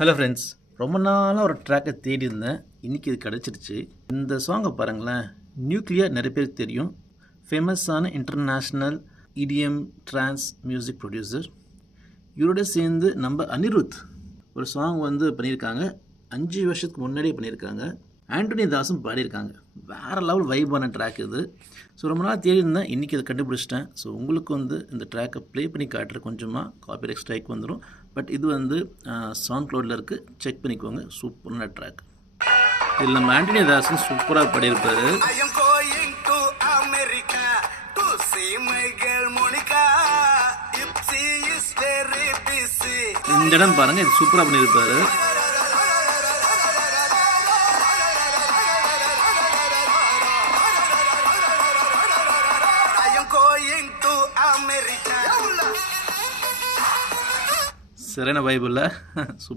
Hello friends, ரொம்ப நாளாக ஒரு ட்ராக்கை தேடி இருந்தேன். இன்றைக்கி இது கிடச்சிருச்சு. இந்த சாங்கை பாருங்களேன். நியூக்ளியர் நிறைய பேருக்கு தெரியும். ஃபேமஸான international EDM trance music producer. இவரோட சேர்ந்து நம்ம அனிருத் ஒரு சாங் பண்ணியிருக்காங்க. 5 வருஷத்துக்கு முன்னாடியே பண்ணியிருக்காங்க. ஆண்டனி தாஸும் பாடியிருக்காங்க. வேறு லெவல் வைபான ட்ராக் இது. ஸோ ரொம்ப நாள் தேடி இருந்தேன், இன்றைக்கி இதை கண்டுபிடிச்சிட்டேன். ஸோ உங்களுக்கு இந்த ட்ராக்கை ப்ளே பண்ணி காட்டுற கொஞ்சமாக காப்பிரைட் ஸ்ட்ரைக் வந்துடும். பட் இது சவுண்ட் க்ளவுடில் இருக்குது, செக் பண்ணிக்கோங்க. சூப்பரான ட்ராக். இதில் நம்ம ஆண்டனி தாஸும் சூப்பராக பாடியிருப்பார். இந்த இடம் பாருங்கள், இது சூப்பராக பண்ணியிருப்பார். சரியான வைப் இல்லை? சூப்பர்.